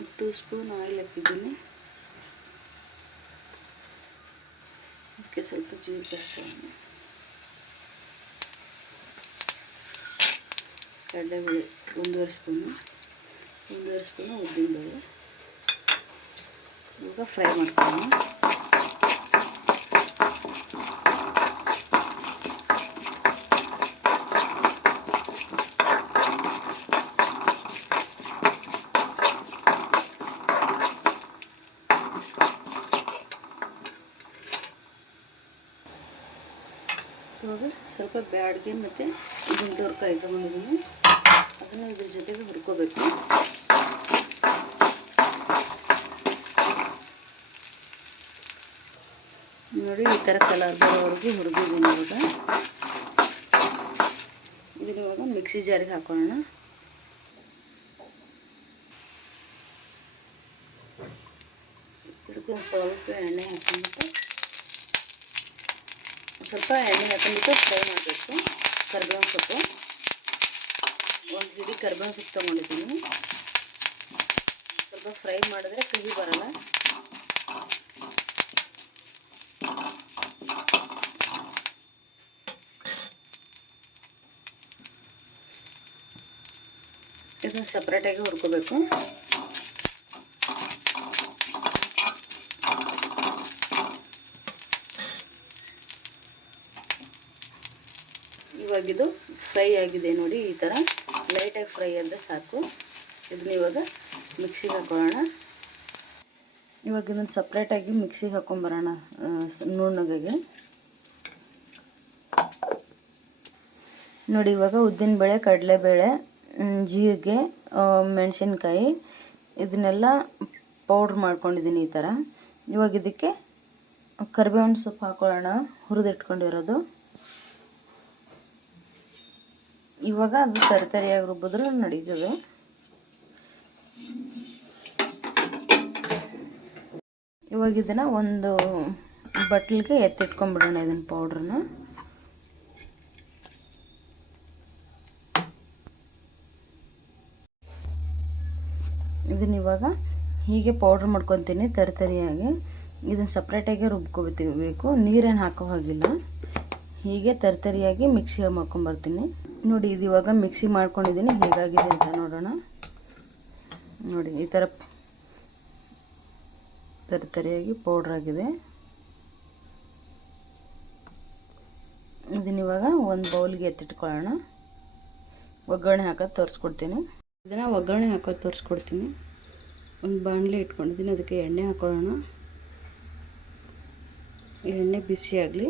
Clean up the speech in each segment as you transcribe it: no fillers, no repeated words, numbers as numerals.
2 spoon oil ಹಾಕಿದ್ದೀನಿ. ಅದಕ್ಕೆ ಸ್ವಲ್ಪ ಜೀರಿಗೆ ಹಾಕೋಣ. ಕಡಲೆಬೇಳೆ 1.5 ಸ್ಪೂನು ಉದ್ದಿನಬೇಳೆ. ಇವಾಗ ಫ್ರೈ ಮಾಡ್ಕೊಳ್ಳೋಣ. ಇವಾಗ ಸ್ವಲ್ಪ ಬ್ಯಾಡಿಗೆ ಮತ್ತು ಗುಂಟೂರ್ಕಾಯಿ ತೊಗೊಂಡಿದ್ದೀನಿ, ಅದನ್ನು ಇದ್ರ ಜೊತೆಗೆ ಹುರ್ಕೋಬೇಕು. ನೋಡಿ ಈ ಥರ ಕಲರ್ ಬರೋವರೆಗೂ ಹುರಿದಿದ್ದೀನಿ. ಇವಾಗ ಮಿಕ್ಸಿ ಜಾರಿಗೆ ಹಾಕೊಳ್ಳೋಣ. ಇದಕ್ಕೆ ಸ್ವಲ್ಪ ಎಣ್ಣೆ ಹಾಕೊಂಡ್ಬಿಟ್ಟು ಫ್ರೈ ಮಾಡಬೇಕು. ಕರಿಬೇವಿನ ಸೊಪ್ಪು 1 ಹಿಡಿ ಕರಿಬೇವಿನ ಸೊಪ್ಪು ತೊಗೊಂಡಿದ್ದೀನಿ. ಸ್ವಲ್ಪ ಫ್ರೈ ಮಾಡಿದ್ರೆ ಕಹಿ ಬರಲ್ಲ. ಇದನ್ನು ಸಪ್ರೇಟಾಗಿ ಹುರ್ಕೋಬೇಕು. ಇವಾಗಿದು ಫ್ರೈ ಆಗಿದೆ ನೋಡಿ, ಈ ಥರ ಲೈಟಾಗಿ ಫ್ರೈ ಆದರೆ ಸಾಕು. ಇದನ್ನ ಇವಾಗ ಮಿಕ್ಸಿಗೆ ಹಾಕೊಳ್ಳೋಣ. ಇವಾಗ ಇದನ್ನು ಸಪ್ರೇಟಾಗಿ ಮಿಕ್ಸಿಗೆ ಹಾಕೊಂಬರೋಣ ನುಣ್ಣಗೆ. ನೋಡಿ ಇವಾಗ ಉದ್ದಿನಬೇಳೆ, ಕಡಲೆಬೇಳೆ, ಜೀರಿಗೆ, ಮೆಣಸಿನ್ಕಾಯಿ ಇದನ್ನೆಲ್ಲ ಪೌಡ್ರ್ ಮಾಡ್ಕೊಂಡಿದ್ದೀನಿ ಈ ಥರ. ಇವಾಗ ಇದಕ್ಕೆ ಕರಿಬೇವಿನ ಸೊಪ್ಪು ಹಾಕೊಳ್ಳೋಣ, ಹುರಿದಿಟ್ಕೊಂಡಿರೋದು. ಇವಾಗ ಅದು ತರಿಯಾಗಿ ರುಬ್ಬಿದ್ರೆ ನಡೀತದೆ. ಇವಾಗ ಇದನ್ನು ಒಂದು ಬಟ್ಲಿಗೆ ಎತ್ತಿಟ್ಕೊಂಡ್ಬಿಡೋಣ ಇದನ್ನು ಪೌಡ್ರನ್ನ. ಇದನ್ನ ಇವಾಗ ಹೀಗೆ ಪೌಡ್ರ್ ಮಾಡ್ಕೊತೀನಿ ತರಿಯಾಗಿ. ಇದನ್ನು ಸಪ್ರೇಟಾಗಿ ರುಬ್ಕೋಬೇಕು, ನೀರೇನು ಹಾಕೋ ಹಾಗಿಲ್ಲ. ಹೀಗೆ ತರಿಯಾಗಿ ಮಿಕ್ಸಿಗೆ ಮಾಡ್ಕೊಂಬರ್ತೀನಿ. ನೋಡಿ ಇದು ಇವಾಗ ಮಿಕ್ಸಿ ಮಾಡ್ಕೊಂಡಿದ್ದೀನಿ, ಹೇಗಾಗಿದೆ ಅಂತ ನೋಡೋಣ. ನೋಡಿ ಈ ಥರ ತರಿಯಾಗಿ ಪೌಡ್ರ್ ಆಗಿದೆ. ಇದನ್ನ ಇವಾಗ ಒಂದು ಬೌಲ್ಗೆ ಎತ್ತಿಟ್ಕೊಳ್ಳೋಣ. ಒಗ್ಗರಣೆ ಹಾಕೋದು ತೋರಿಸ್ಕೊಡ್ತೀನಿ. ಇದನ್ನು ಒಗ್ಗರಣೆ ಹಾಕೋದು ತೋರಿಸ್ಕೊಡ್ತೀನಿ. ಒಂದು ಬಾಣಲೆ ಇಟ್ಕೊಂಡಿದ್ದೀನಿ, ಅದಕ್ಕೆ ಎಣ್ಣೆ ಹಾಕೊಳ್ಳೋಣ. ಎಣ್ಣೆ ಬಿಸಿ ಆಗಲಿ.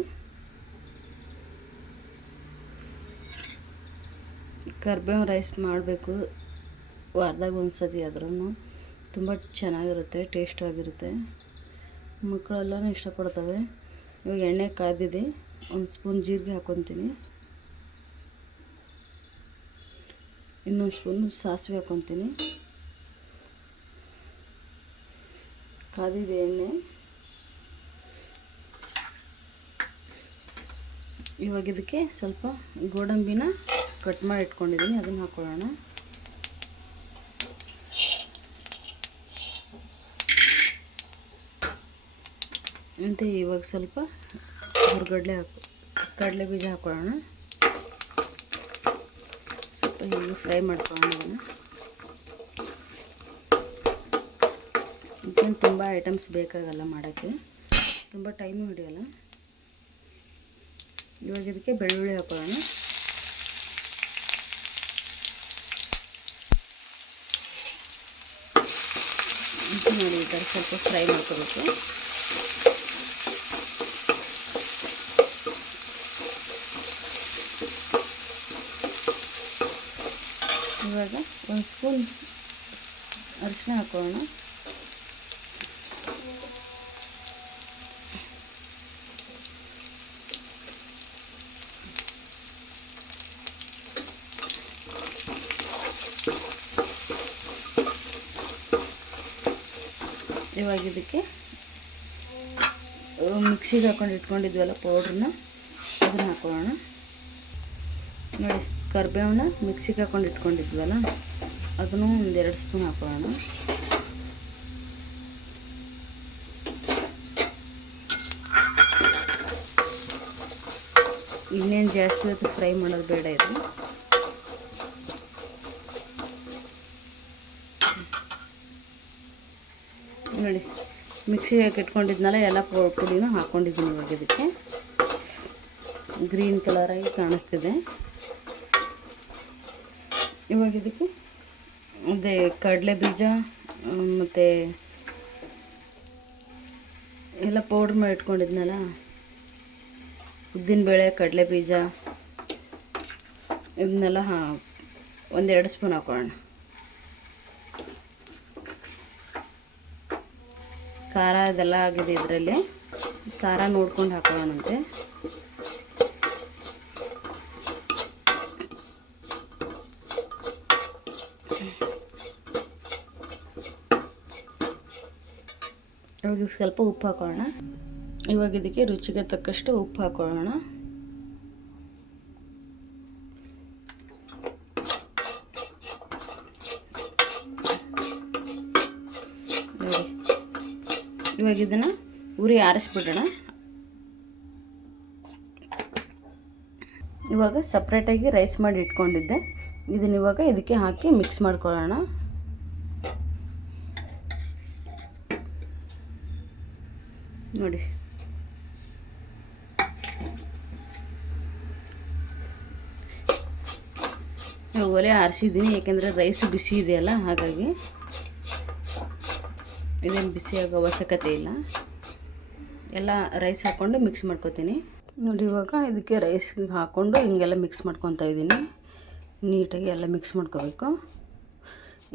ಕರ್ಬೇವು ರೈಸ್ ಮಾಡಬೇಕು ವಾರದಾಗ ಒಂದು ಸತಿ, ಆದ್ರೂ ತುಂಬ ಚೆನ್ನಾಗಿರುತ್ತೆ, ಟೇಸ್ಟಾಗಿರುತ್ತೆ. ಮಕ್ಕಳೆಲ್ಲನೂ ಇಷ್ಟಪಡ್ತವೆ. ಇವಾಗ ಎಣ್ಣೆ ಕಾದಿದೆ, 1 ಸ್ಪೂನ್ ಜೀರಿಗೆ ಹಾಕ್ಕೊತೀನಿ. ಇನ್ನೊಂದು ಸ್ಪೂನ್ ಸಾಸಿವೆ ಹಾಕ್ಕೊತೀನಿ. ಕಾದಿದೆ ಎಣ್ಣೆ. ಇವಾಗ ಇದಕ್ಕೆ ಸ್ವಲ್ಪ ಗೋಡಂಬಿನ ಕಟ್ ಮಾಡಿ ಇಟ್ಕೊಂಡಿದ್ದೀನಿ, ಅದನ್ನು ಹಾಕೊಳ್ಳೋಣ. ಮತ್ತು ಇವಾಗ ಸ್ವಲ್ಪ ಕಡಲೆ ಬೀಜ ಹಾಕೊಳ್ಳೋಣ. ಸ್ವಲ್ಪ ಹೀಗೆ ಫ್ರೈ ಮಾಡ್ಕೊಳ್ಳೋಣ. ಇದನ್ನು ತುಂಬ ಐಟಮ್ಸ್ ಬೇಕಾಗಲ್ಲ ಮಾಡೋಕ್ಕೆ, ತುಂಬ ಟೈಮು ಹಿಡಿಯಲ್ಲ. ಇವಾಗ ಇದಕ್ಕೆ ಬೆಳ್ಳುಳ್ಳಿ ಹಾಕೊಳ್ಳೋಣ. ನೋಡಿ ಈ ಥರ ಸ್ವಲ್ಪ ಫ್ರೈ ಮಾಡ್ಕೋಬೇಕು. ಇವಾಗ 1 ಸ್ಪೂನ್ ಅರಿಶಿನ ಹಾಕೋಣ. ಇವಾಗ ಇದಕ್ಕೆ ಮಿಕ್ಸಿಗೆ ಹಾಕೊಂಡು ಇಟ್ಕೊಂಡಿದ್ವಲ್ಲ ಪೌಡ್ರನ್ನ, ಅದನ್ನು ಹಾಕೊಳ್ಳೋಣ. ನೋಡಿ ಕರಿಬೇವನ್ನ ಮಿಕ್ಸಿಗೆ ಹಾಕೊಂಡು ಇಟ್ಕೊಂಡಿದ್ವಲ್ಲ, ಅದನ್ನು 1-2 ಸ್ಪೂನ್ ಹಾಕೊಳ್ಳೋಣ. ಇನ್ನೇನು ಜಾಸ್ತಿ ಹೊತ್ತು ಫ್ರೈ ಮಾಡೋದು ಬೇಡ ಇದು. ನೋಡಿ ಮಿಕ್ಸಿಗೆ ಇಟ್ಕೊಂಡಿದ್ನಲ್ಲ ಎಲ್ಲ ಪುಡಿನೂ ಹಾಕ್ಕೊಂಡಿದ್ದೀನಿ. ಇವಾಗ ಇದಕ್ಕೆ ಗ್ರೀನ್ ಕಲರಾಗಿ ಕಾಣಿಸ್ತಿದೆ. ಇವಾಗ ಇದಕ್ಕೆ ಅದೇ ಕಡಲೆ ಬೀಜ ಮತ್ತು ಎಲ್ಲ ಪೌಡ್ರ್ ಮಾಡಿ ಇಟ್ಕೊಂಡಿದ್ನಲ್ಲ, ಉದ್ದಿನಬೇಳೆ, ಕಡಲೆ ಬೀಜ ಇದನ್ನೆಲ್ಲ 1-2 ಸ್ಪೂನ್ ಹಾಕೊಳ್ಳೋಣ. ಖಾರ ಇದೆಲ್ಲ ಆಗಿದೆ ಇದರಲ್ಲಿ, ಖಾರ ನೋಡ್ಕೊಂಡು ಹಾಕೊಳ್ಳೋಣಂತೆ. ಇವಾಗ ಸ್ವಲ್ಪ ಉಪ್ಪು ಹಾಕೊಳ್ಳೋಣ. ಇವಾಗ ಇದಕ್ಕೆ ರುಚಿಗೆ ತಕ್ಕಷ್ಟು ಉಪ್ಪು ಹಾಕೊಳ್ಳೋಣ. ನೋಡಿ ಇವಾಗ ಇದನ್ನು ಉರಿ ಆರಿಸ್ಬಿಡೋಣ. ಇವಾಗ ಸಪ್ರೇಟಾಗಿ ರೈಸ್ ಮಾಡಿ ಇಟ್ಕೊಂಡಿದ್ದೆ, ಇದನ್ನ ಇವಾಗ ಇದಕ್ಕೆ ಹಾಕಿ ಮಿಕ್ಸ್ ಮಾಡ್ಕೊಳ್ಳೋಣ. ನೋಡಿ ಒಲೆ ಆರಿಸಿದ್ದೀನಿ, ಏಕೆಂದರೆ ರೈಸು ಬಿಸಿ ಇದೆಯಲ್ಲ, ಹಾಗಾಗಿ ಇದೇನು ಬಿಸಿಯಾಗೋ ಅವಶ್ಯಕತೆ ಇಲ್ಲ. ಎಲ್ಲ ರೈಸ್ ಹಾಕ್ಕೊಂಡು ಮಿಕ್ಸ್ ಮಾಡ್ಕೊತೀನಿ. ನೋಡಿ ಇವಾಗ ಇದಕ್ಕೆ ರೈಸ್ಗೆ ಹಾಕ್ಕೊಂಡು ಹಿಂಗೆಲ್ಲ ಮಿಕ್ಸ್ ಮಾಡ್ಕೊತಾ ಇದ್ದೀನಿ. ನೀಟಾಗಿ ಎಲ್ಲ ಮಿಕ್ಸ್ ಮಾಡ್ಕೋಬೇಕು.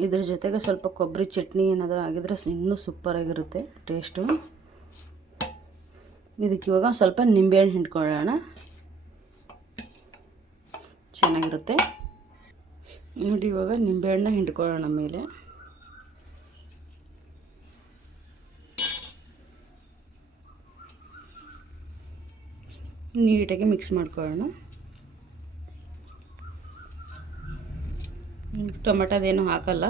ಇದ್ರ ಜೊತೆಗೆ ಸ್ವಲ್ಪ ಕೊಬ್ಬರಿ ಚಟ್ನಿ ಏನಾದರೂ ಆಗಿದ್ರೆ ಇನ್ನೂ ಸೂಪರಾಗಿರುತ್ತೆ ಟೇಸ್ಟು. ಇದಕ್ಕೆ ಇವಾಗ ಸ್ವಲ್ಪ ನಿಂಬೆಹಣ್ಣು ಹಿಂಡ್ಕೊಳ್ಳೋಣ, ಚೆನ್ನಾಗಿರುತ್ತೆ. ನೋಡಿ ಇವಾಗ ನಿಂಬೆಹಣ್ಣು ಹಿಂಡ್ಕೊಳ್ಳೋಣ ಮೇಲೆ. ನೀಟಾಗಿ ಮಿಕ್ಸ್ ಮಾಡ್ಕೊಳ್ಳೋಣ. ಟೊಮೆಟೊದೇನು ಹಾಕಲ್ಲ,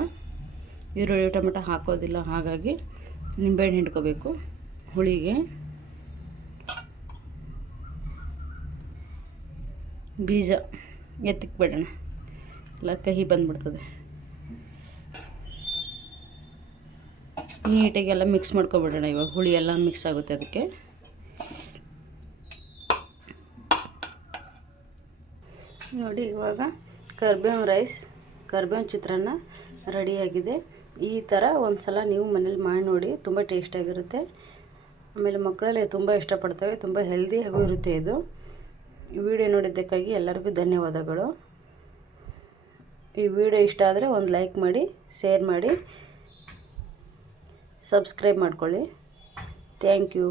ಈರುಳ್ಳಿ ಟೊಮೆಟೊ ಹಾಕೋದಿಲ್ಲ, ಹಾಗಾಗಿ ನಿಂಬೆಹಣ್ಣು ಹಿಂಡ್ಕೋಬೇಕು ಹುಳಿಗೆ. ಬೀಜ ಎತ್ತಿಕ್ಕೆ ಬಿಡೋಣ, ಎಲ್ಲ ಕಹಿ ಬಂದುಬಿಡ್ತದೆ. ನೀಟಾಗಿ ಎಲ್ಲ ಮಿಕ್ಸ್ ಮಾಡ್ಕೊಬಿಡೋಣ. ಇವಾಗ ಹುಳಿ ಎಲ್ಲ ಮಿಕ್ಸ್ ಆಗುತ್ತೆ ಅದಕ್ಕೆ. ನೋಡಿ ಇವಾಗ ಕರ್ಬೇವಿನ ರೈಸ್, ಕರ್ಬೇವಿನ ಚಿತ್ರಾನ್ನ ರೆಡಿಯಾಗಿದೆ. ಈ ಥರ ಒಂದು ಸಲ ನೀವು ಮನೇಲಿ ಮಾಡಿ ನೋಡಿ, ತುಂಬ ಟೇಸ್ಟಾಗಿರುತ್ತೆ. ಆಮೇಲೆ ಮಕ್ಕಳಲ್ಲಿ ತುಂಬ ಇಷ್ಟಪಡ್ತವೆ, ತುಂಬ ಹೆಲ್ದಿಯಾಗೂ ಇರುತ್ತೆ ಇದು. ವಿಡಿಯೋ ನೋಡಿದ್ದಕ್ಕಾಗಿ ಎಲ್ಲರಿಗೂ ಧನ್ಯವಾದಗಳು. ಈ ವಿಡಿಯೋ ಇಷ್ಟ ಆದರೆ ಒಂದು ಲೈಕ್ ಮಾಡಿ, ಶೇರ್ ಮಾಡಿ, ಸಬ್ಸ್ಕ್ರೈಬ್ ಮಾಡ್ಕೊಳ್ಳಿ. Thank you.